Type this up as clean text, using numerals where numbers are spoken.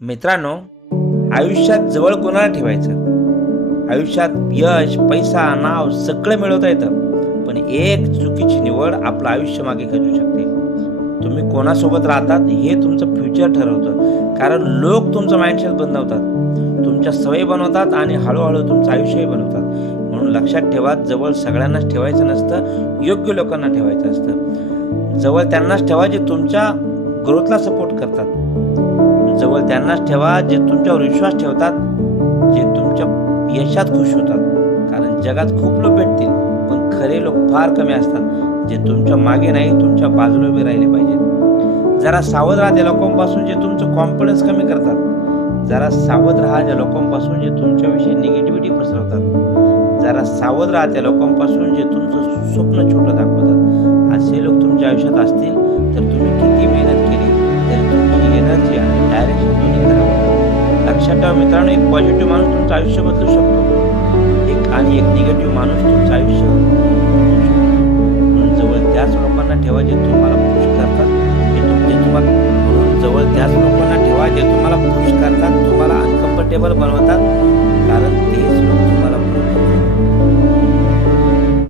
मित्रांनो, आयुष्यात जवळ कोणाला ठेवायचं? आयुष्यात यश, पैसा, नाव सगळं मिळवता येतं, पण एक चुकीची निवड आपलं आयुष्य मागे खेचू शकते. तुम्ही कोणासोबत राहतात हे तुमचं फ्युचर ठरवतं, कारण लोक तुमचं माइंडसेट बनवतात, तुमच्या सवयी बनवतात आणि हळूहळू तुमचं आयुष्यही बनवतात. म्हणून लक्षात ठेवा, जवळ सगळ्यांनाच ठेवायचं नसतं, योग्य लोकांना ठेवायचं असतं. जवळ त्यांनाच ठेवा जे तुमच्या ग्रोथला सपोर्ट करतात. जवळ त्यांनाच ठेवा जे तुमच्यावर विश्वास ठेवतात, जे तुमच्या यशात खुश होतात. कारण जगात खूप लोक भेटतील, पण खरे लोक फार कमी असतात, जे तुमच्या मागे नाही तुमच्या बाजूला उभे राहिले पाहिजेत. जरा सावध राहा त्या लोकांपासून जे तुमचं कॉन्फिडन्स कमी करतात. जरा सावध राहा त्या लोकांपासून जे तुमच्याविषयी निगेटिव्हिटी पसरवतात. जरा सावध राहा त्या लोकांपासून जे तुमचं स्वप्न छोटं दाखवतात. असे लोक तुमच्या आयुष्यात असतील तर तुम्ही किती मेहनत केली तरी तुमची एनर्जी आणि डायरेक्शन दोन्ही खराब होतात. लक्षात ठेवा मित्रांनो, एक पॉझिटिव्ह माणूस तुमचं आयुष्य बदलू शकतो, एक निगेटिव्ह माणूस तुमचं आयुष्य बदलू शकतो. म्हणून जवळ त्याच लोकांना ठेवा जे तुम्हाला पुश करतात, म्हणून जवळ त्याच लोकांना ठेवा जे तुम्हाला पुश करतात, तुम्हाला अनकम्फर्टेबल बनवतात